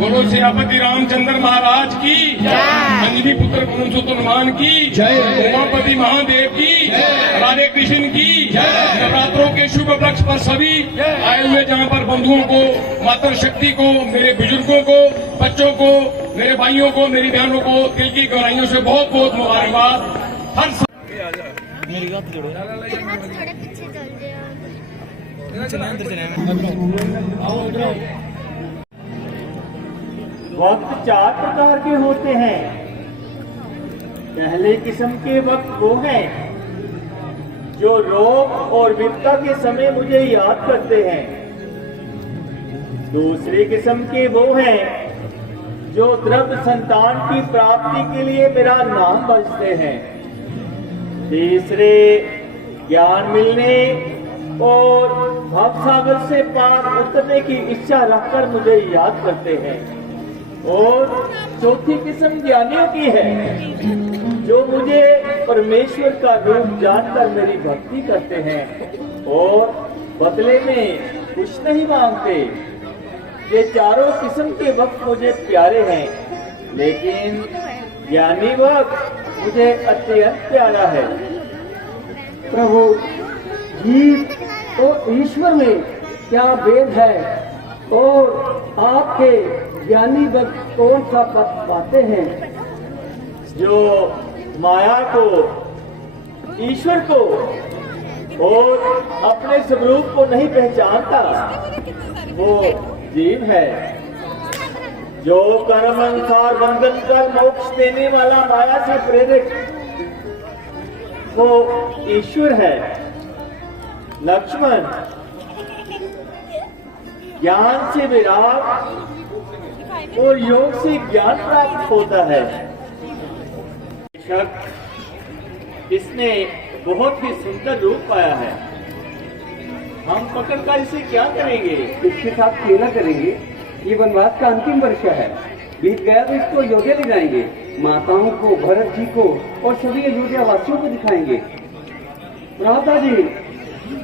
बोलो सियापति रामचंद्र महाराज की अंजनी पुत्र पवन हनुमान की उमापति महादेव की राधे कृष्ण की नवरात्रों के शुभ वृक्ष पर सभी आए हुए जहाँ पर बंधुओं को, मातृ शक्ति को, मेरे बुजुर्गों को, बच्चों को, मेरे भाइयों को, मेरी बहनों को दिल की गहराइयों से बहुत बहुत मुबारकबाद। हर मेरी बात जोड़ो थोड़े पीछे वक्त 4 प्रकार के होते हैं। पहले किस्म के वक्त वो हैं जो रोग और विपदा के समय मुझे याद करते हैं। दूसरी किस्म के वो हैं जो द्रव्य संतान की प्राप्ति के लिए मेरा नाम बजते हैं। तीसरे ज्ञान मिलने और भवसागर से पार उतरने की इच्छा रखकर मुझे याद करते हैं। और चौथी किस्म ज्ञानियों की है जो मुझे परमेश्वर का रूप जानकर मेरी भक्ति करते हैं और बदले में कुछ नहीं मांगते। ये चारों किस्म के वक्त मुझे प्यारे हैं, लेकिन ज्ञानी वक्त मुझे अत्यंत प्यारा है। प्रभु, जीव और ईश्वर में क्या भेद है और आपके ज्ञानी वक्त कौन सा पद पाते हैं? जो माया को, ईश्वर को और अपने स्वरूप को नहीं पहचानता वो जीव है। जो कर्म अनुसार बंधन कर मोक्ष देने वाला माया से प्रेरित वो ईश्वर है। लक्ष्मण, ज्ञान से विराग और योग से ज्ञान प्राप्त होता है। बेशक इसने बहुत ही सुंदर रूप पाया है। हम पकड़कर इसे क्या करेंगे? इसके साथ खेला करेंगे। ये वनवास का अंतिम वर्ष है, बीत गया तो इसको अयोध्या ले जाएंगे। माताओं को, भरत जी को और सभी अयोध्या वासियों को दिखाएंगे। राधा जी,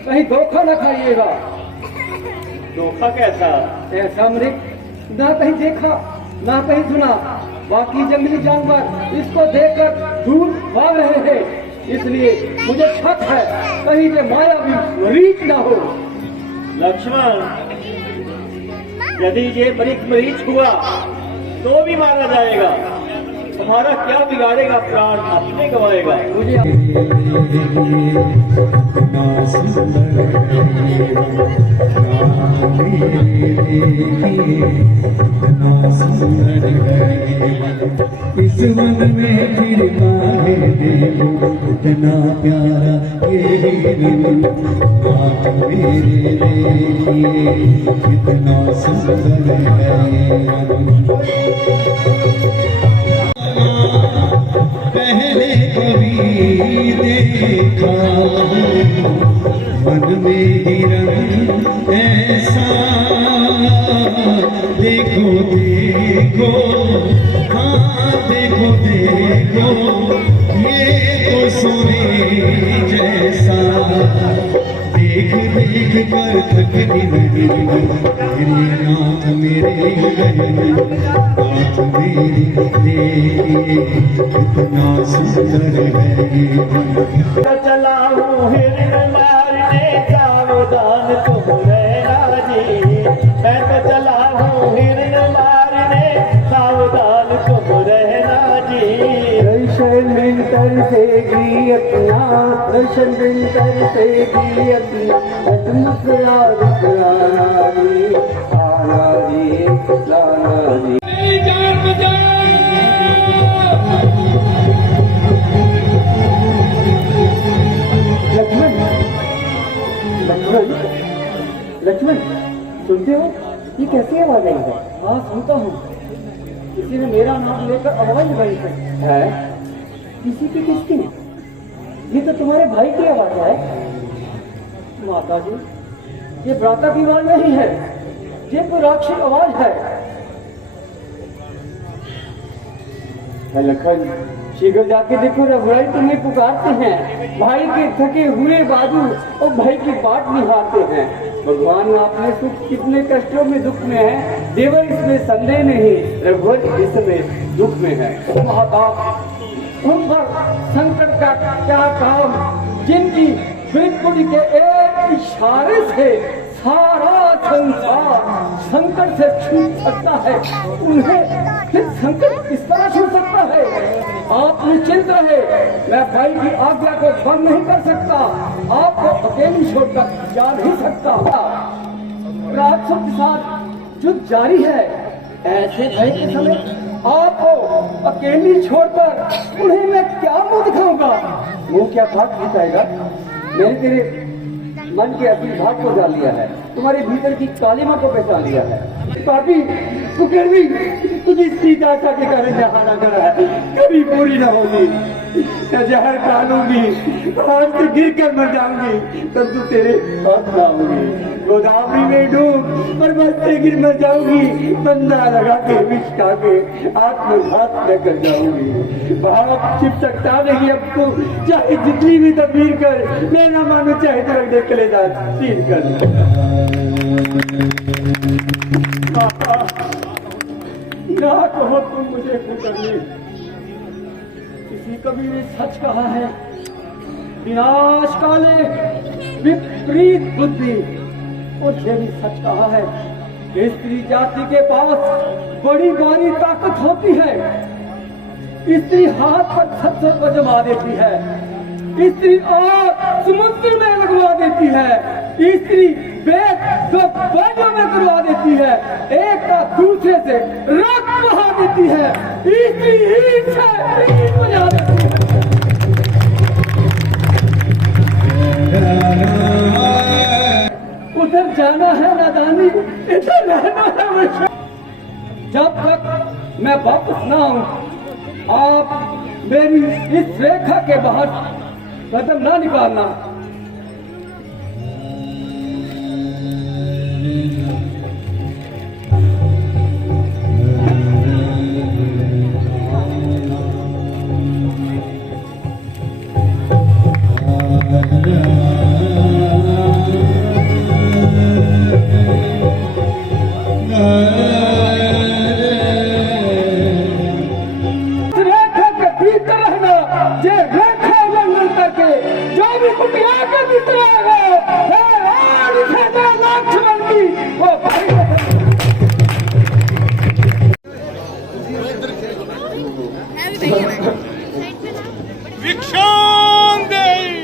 कहीं धोखा न खाइएगा। धोखा कैसा? ऐसा मृग ना कहीं देखा ना कहीं सुना। बाकी जंगली जानवर इसको देखकर दूर भाग रहे हैं, इसलिए मुझे शक है कहीं ये माया भी मरीच ना हो। लक्ष्मण, यदि ये मरीच हुआ तो भी मारा जाएगा। तुम्हारा क्या बिगाड़ेगा? प्राण अपने गवाएगा। मुझे इस मन में फिर काहे देखो इतना प्यारा ये बात मेरे लिए इतना सुंदर है। पहले कभी देखा मन में ही रंग ऐसा। देखो देखो, हाँ देखो देखो, ये तो सोने जैसा। देख देख कर थक नहीं मेरे नाथ मेरे गए, नाथ मेरी देखिए इतना सुंदर है। चला हूँ हिरण मारने, सावधान तुम रहना जी। मैं तो चला हूँ हिरण मारने, सावधान तुम रहना जी। दर्शन बिन तरसेगी अपना, दर्शन बिन तरसेगी अपना। मुखला दिखलाना जी, आना जी, लाना जी। लक्ष्मण, लक्ष्मण, लक्ष्मण, सुनते हो? ये कैसी आवाज आई है? हाँ सुनता हूँ। किसी ने मेरा नाम लेकर आवाज लगाई है। किसी की? किसकी? ये तो तुम्हारे भाई की आवाज है। माता जी, ये भ्राता की आवाज नहीं है, ये तो राक्षस आवाज है। लखन, शीघ्र जाके देखो, रघुराई तुम्हें पुकारते हैं। भाई के थके हुए बाजू और भाई की बाट निहारते हैं। भगवान अपने सुख कितने कष्टों में दुख में है, देवर इसमें संदेह नहीं, रघुवर इसमें दुख में है। महाताप उन पर संकट का क्या काम, जिनकी बिल्कुल के एक इशारे से सारा संसार संकट से छूट सकता है, उन्हें फिर संकट किस तरह छूट सकता है? आप निश्चिंत रहे, मैं भाई की आज्ञा को भंग नहीं कर सकता, आपको अकेली छोड़कर जा नहीं सकता। राक्षसों के साथ युद्ध जारी है, ऐसे भय के समय आपको अकेली छोड़कर उन्हें मैं क्या मुंह दिखाऊंगा? मुंह क्या बात दिखाएगा? मैंने तेरे मन के अपनी भाग को डाल लिया है, तुम्हारे भीतर की कालिमा को पहचान लिया है। पापी कुकर्मी, तुझे सीता के कारण जहाना करा है, कभी पूरी ना होगी। जहर डालूंगी, हाथ से गिर कर मर जाऊंगी, तब तू तेरे हाथ लाऊंगी। गोदावरी में डूब और बस गिर मर जाऊंगी, बंदा लगा के विष खा के आत्मघात न कर जाऊंगी। बाप छिप सकता नहीं अब तो, चाहे जितनी भी तबीर कर, मैं ना मानू चाहे तो रख दे कलेजा चीर कर। ना कहो तुम मुझे कुकर्मी, किसी कवि ने सच कहा है, विनाश काले विपरीत बुद्धि। और ये भी सच कहा है कि स्त्री जाति के पास बड़ी भारी ताकत होती है। स्त्री हाथ पर छत्तर को जमा देती है, स्त्री आग समुद्र में लगवा देती है, स्त्री वेद बाजों में करवा देती है, एक का दूसरे से रक्त बहा देती है, स्त्री ईंट से ईंट बजा देती है। उधर जाना है नादानी, इधर रहना है वैश्य। जब तक मैं वापस ना आऊं, आप मेरी इस रेखा के बाहर कदम ना निकालना। रेखा के भीतर रहना, जे रेखा उल्लंघन करके जो भी कुटिया के भीतर आएगा, लक्ष्मण की वो भिक्षां देहि।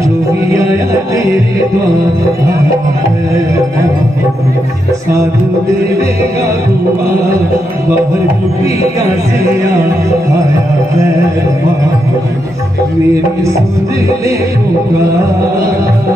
जो भी आया तेरे द्वार, साधु देवेगा दुआ, बाहर कुटिया से आया है मां, मेरी सुन ले पुकार।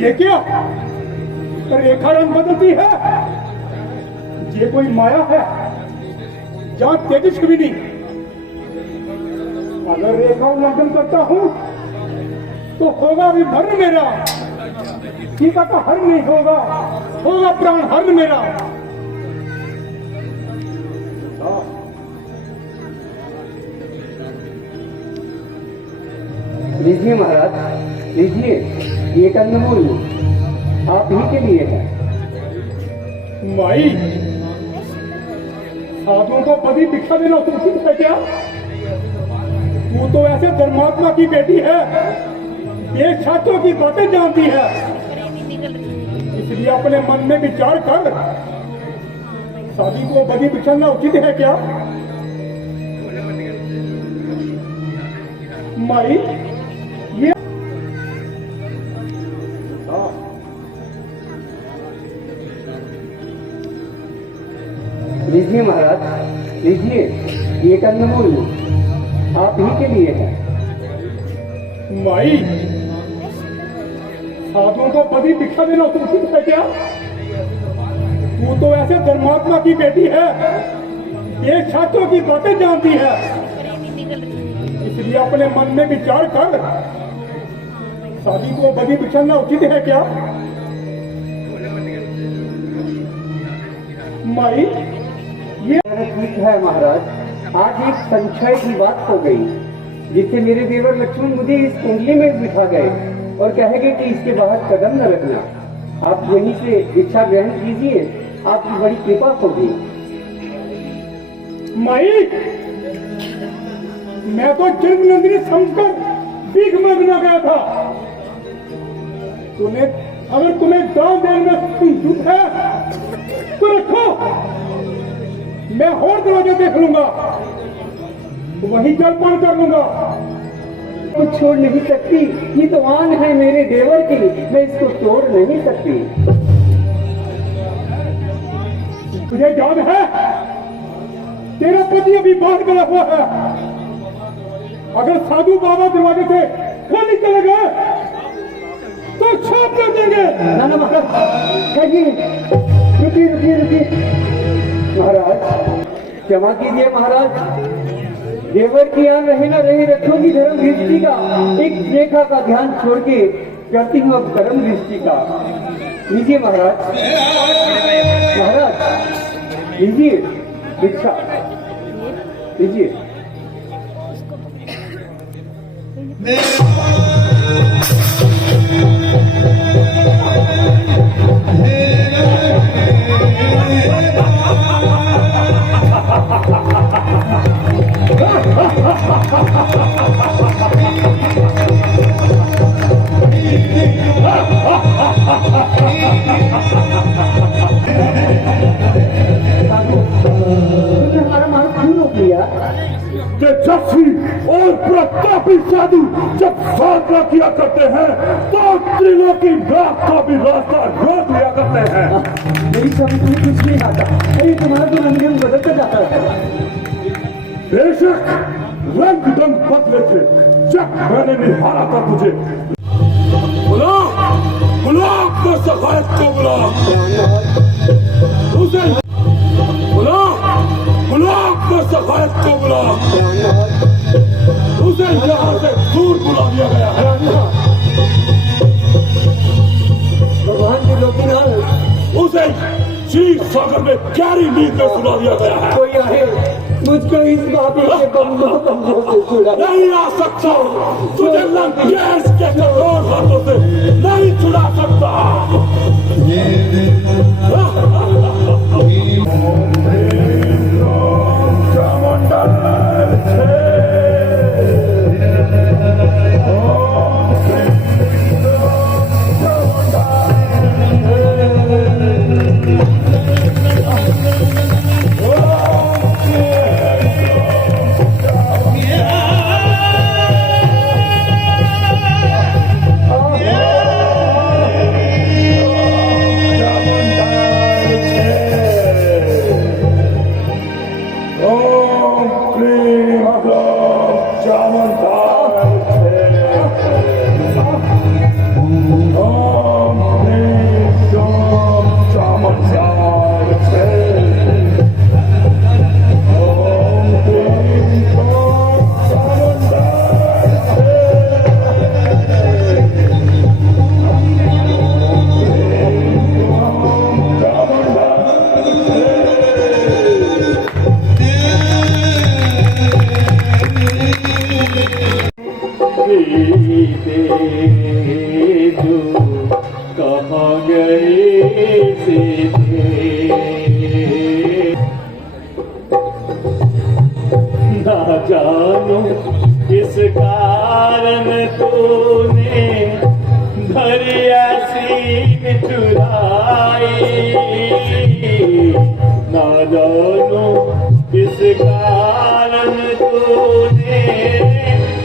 ये क्या रेखा रंग बदलती है? ये कोई माया है जहाँ तेजिस कभी नहीं। अगर रेखा उल्लंघन करता हूँ तो होगा विभरण मेरा, सीता का हरण नहीं होगा, होगा प्राण हरण मेरा। लीजिए महाराज, लीजिए, ये कंदमूल आप ही के लिए है। माई, साधुओं को पति भिक्षा देना उचित है क्या? तू तो ऐसे धर्मात्मा की बेटी है, एक छात्रों की बातें जानती है, इसलिए अपने मन में विचार कर, शादी को बदी भिक्षा देना उचित है क्या? माई, ये लीजिए महाराज, लीजिए, ये कंदमूल आप ही के लिए है। माई, साधुओं को बड़ी भिक्षा देना उचित है क्या? तू तो ऐसे धर्मात्मा की बेटी है, ये शास्त्रों की बातें जानती है, इसलिए अपने मन में विचार कर, शादी को बड़ी भिक्षा देना उचित है क्या? माई, ये ठीक है महाराज, आज एक संशय की बात हो गई, जिससे मेरे देवर लक्ष्मण मुझे इस कुंडली में बिठा गए और कहेंगे कि इसके बाहर कदम न रखना। आप यहीं से भिक्षा ग्रहण कीजिए, आपकी बड़ी कृपा होगी। माई, मैं तो जन्म नंदिनी समझकर भीख मांगना गया था। अगर तुम्हें दान देने में संतुष्ट है तो रखो, मैं और दरवाजा देख लूंगा, वही जलपान कर लूंगा। कुछ छोड़ नहीं सकती, ये तो आन है मेरे देवर की, मैं इसको तोड़ नहीं सकती। तुझे याद है, तेरा पति अभी बाहर गया हुआ है, अगर साधु बाबा दरवाजे से खाली चले गए तो छाप कर देंगे। ना ना महाराज, कहिए, रुकिए रुकिए रुकिए महाराज, क्षमा कीजिए महाराज, देवर की आन रहे ना रहे रखो की धर्म दृष्टि का एक रेखा का ध्यान छोड़ के करती हूँ अब धर्म दृष्टि का। लीजिए महाराज, महाराज लीजिए भिक्षा, लीजिए। हमारा मान क्यों रोक लिया? तेजस्वी और प्रतापी साधु जब साधना किया करते हैं तो त्रिलोकी नाथ का भी रास्ता रोक लिया करते हैं। मेरी समझ में कुछ नहीं आता, अरे तुम्हारा तो रंग बदलता जाता है। बेशक रंग ढंग बदले थे जब मैंने निहारा था तुझे। बुला बुला अपने सफायत को, बुला उसे बुला बुला अपने सफायत को, बुला उसे यहाँ से दूर बुला दिया गया है। भगवान के लोग उसे चीख सागर में गहरी नींद में सुला दिया गया है। कोई आए मुझको इस बाबू के बंधुओं से छुड़ा। नहीं आ सकता, तुझे लंकेश के कठोर हाथों से नहीं छुड़ा सकता। जानो किस कारण तूने भरी ऐसी चुराई, ना जानो किस कारण तूने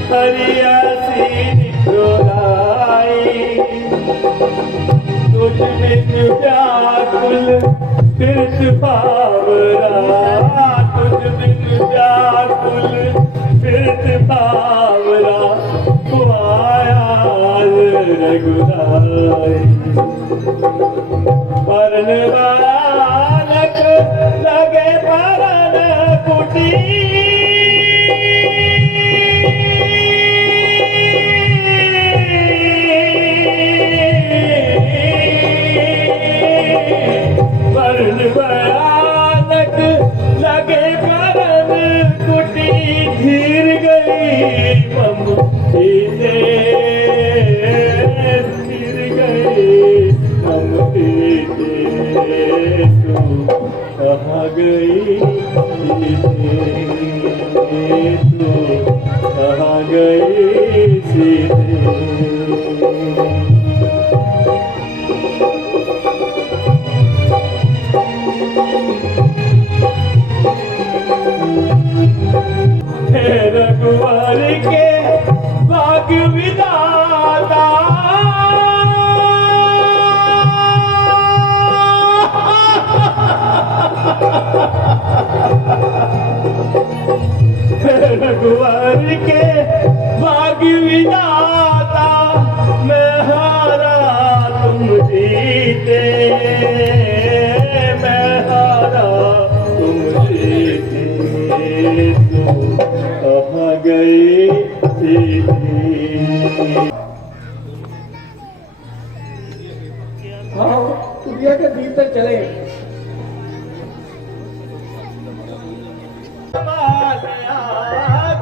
भरी ऐसी चुराई। तुझ बिन व्याकुल तीर्थ पावरा, तुझ बिन व्याकुल कुल फिरत बावरा को आया रघुराई परन बालक लगे परन कुटी परन बालक लगे परन कुटी धीर गई ममती दे धीर गई ममती दे तू कहाँ गई सीधे तू कहाँ गई सीधे रघुवर के भाग विधाता रघुवर के भाग विधाता मैं हारा तुम जीते मैं हारा तुम जीते कहाँ गई हाँ दुनिया के भीतर चले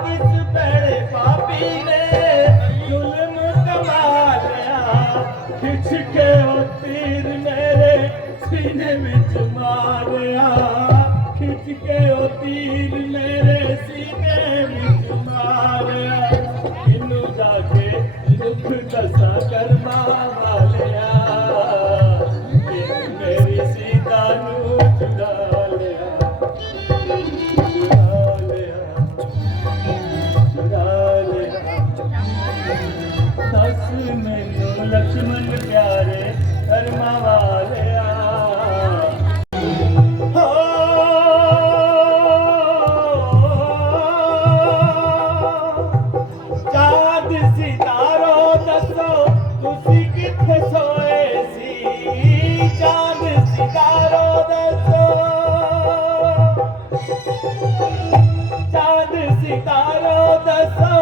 किस बड़े पापी ने जुल्म कमा लिया खिंच के वो तीर मेरे सीने में मारिया खिंच के वो तीर मेरे सीने में मारिया इनु जाके दुख दशा कर्मा वालिया मेरी सीता नू चुरा लिया दस मैनू लक्ष्मण प्यारे कर्मा वाले चाँद सितारो दसो तुसी किथे सोए सी चाँद सितारो दसो चाँद सितारो दसो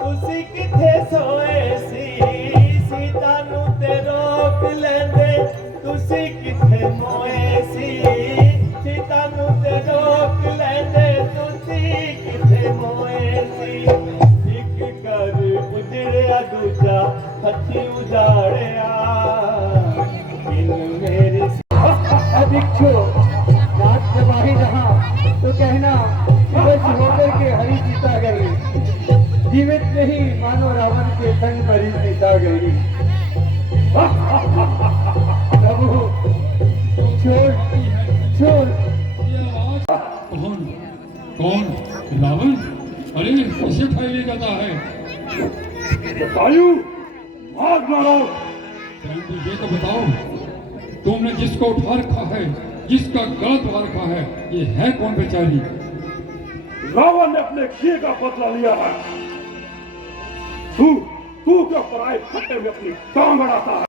तुसी किथे सोए सी सीता नू ते रोक लेंदे तुसी किथे मोए सी सीता नू ते रोक लेंदे तुसी किथे मोए सी एक कर उजड़िया दूजा हथी उजाड़िया इन मेरी भिक्षु रात प्रवाही रहा तो कहना बस होकर के हरी सीता गई जीवित नहीं मानो रावण के संग मरी सीता गई प्रभु छोड़ छोड़ कौन कौन रावण? अरे किसे फैले जाता है? वायु मार मारो परंतु ये तो बताओ, तुमने जिसको उठा रखा है, जिसका गला उठा रखा है, ये है कौन बेचारी? रावण ने अपने किए का बदला लिया है। तू तू क्या पराए खट्टे में अपनी टांग अड़ाता है?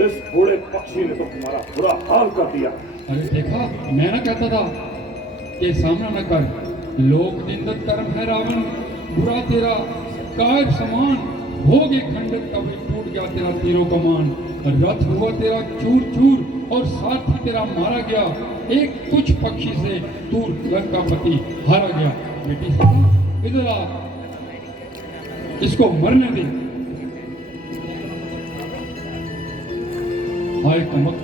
इस बूढ़े पक्षी ने तो तुम्हारा बुरा हाल कर दिया। अरे देखा, मैं ना कहता था कि सामना न कर, लोक निंदक कर्म है रावण, बुरा तेरा कायर समान, भोग एक खंडित कभी टूट गया तेरा तीरों का मान, रथ हुआ तेरा चूर चूर और साथी तेरा मारा गया, एक तुच्छ पक्षी से तू लंकापति हारा गया। बेटी सीता इधर आ, इसको मरने दे। हाय कमक,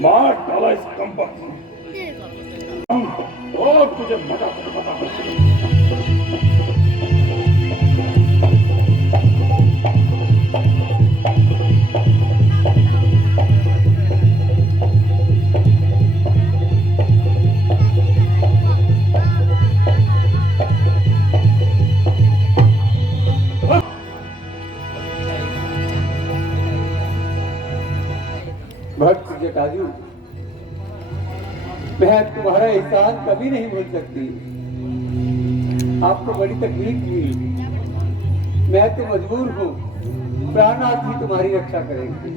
मार डाला इस कंपक और तुझे मजा पता। भक्त जटाजू, मैं तुम्हारा एहसान कभी नहीं भूल सकती। आपको बड़ी तकलीफ हुई, मैं तो मजबूर हूँ। प्राणनाथ ही तुम्हारी रक्षा करेंगे,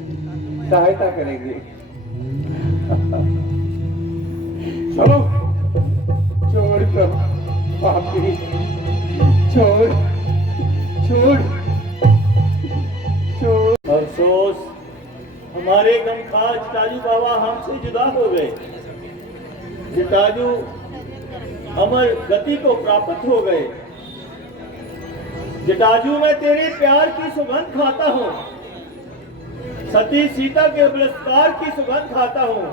सहायता करेंगे। चलो छोड़ कर पापी, छोड़ छोड़ छोड़। अफसोस, हमारे गमखार जटाजू बाबा हमसे जुदा हो गए। जटाजू अमर गति को प्राप्त हो गए। जटाजू, मैं तेरे प्यार की सुगंध खाता हूँ, सती सीता के बलात्कार की सुगंध खाता हूँ,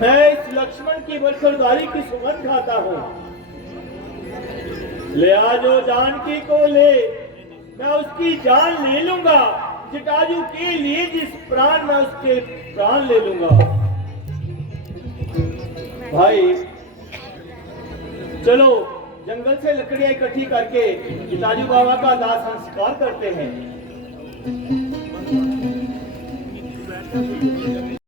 मैं इस लक्ष्मण की बरखुरदारी की सुगंध खाता हूँ। ले आ जो जानकी को ले, मैं उसकी जान ले लूंगा। जटाजू के लिए जिस प्राण, मैं उसके प्राण ले लूंगा। भाई चलो जंगल से लकड़ियां इकट्ठी करके जटाजू बाबा का दाह संस्कार करते हैं।